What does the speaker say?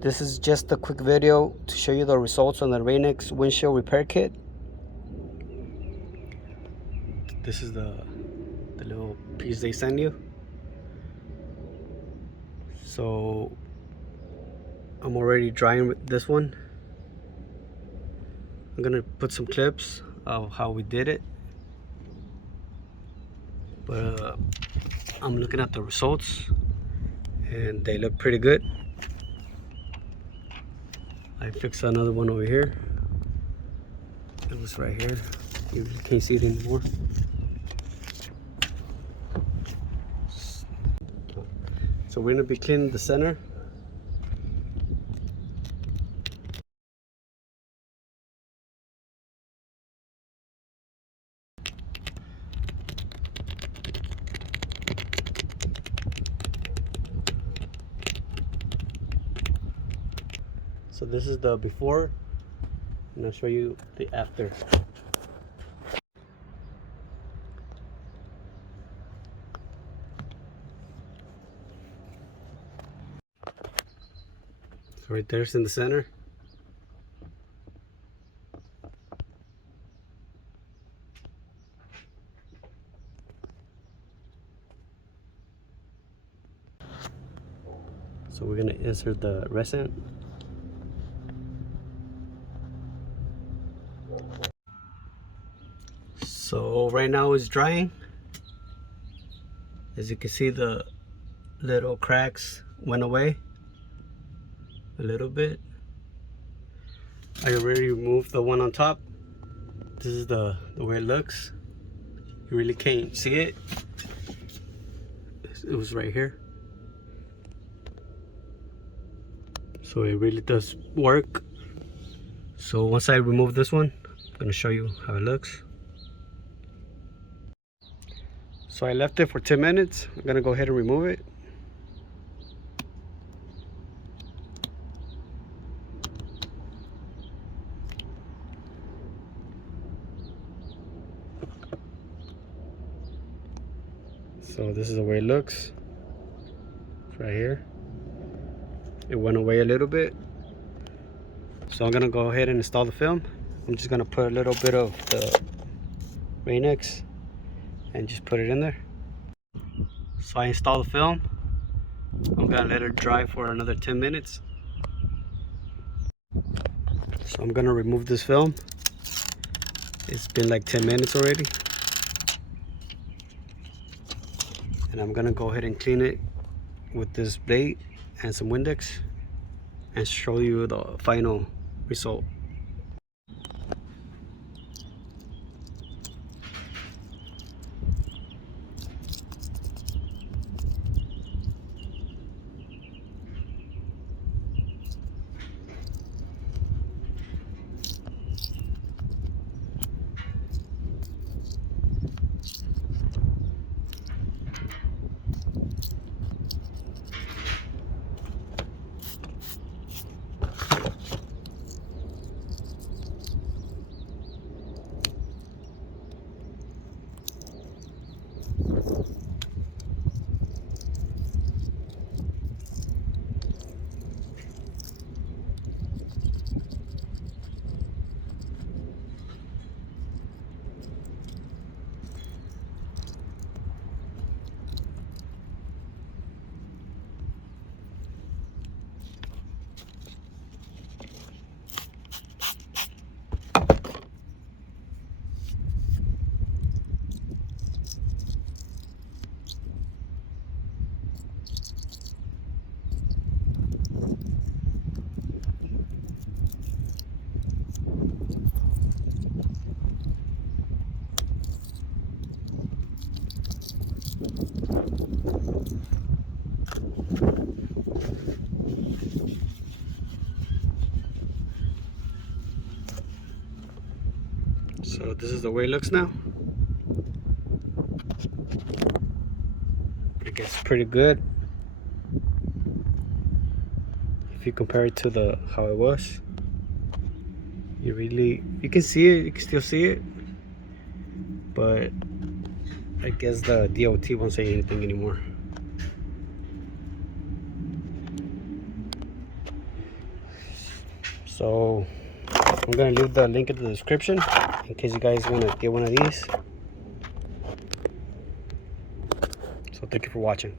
This is just a quick video to show you the results on the RainX Windshield Repair Kit. This is the little piece they send you. So I'm already drying with this one. I'm gonna put some clips of how we did it, but I'm looking at the results and they look pretty good. I fixed another one over here. It was right here. You can't see it anymore. So we're gonna be cleaning the center. So this is the before, and I'll show you the after. So right there's in the center. So we're gonna insert the resin. So right now it's drying. As you can see, the little cracks went away a little bit. I already removed the one on top. This is the way it looks. You really can't see it. It was right here. So it really does work. So once I remove this one, I'm gonna show you how it looks. So I left it for 10 minutes. I'm gonna go ahead and remove it. So this is the way it looks. It's right here. It went away a little bit. So I'm gonna go ahead and install the film. I'm just gonna put a little bit of the RainX and just put it in there. So I install the film. I'm gonna let it dry for another 10 minutes. So I'm gonna remove this film. It's been like 10 minutes already. And I'm gonna go ahead and clean it with this blade and some Windex and show you the final result. So this is the way it looks now. It gets pretty good if you compare it to how it was. You can see it, you can still see it, but I guess the DOT won't say anything anymore. So I'm gonna leave the link in the description in case you guys want to get one of these. So thank you for watching.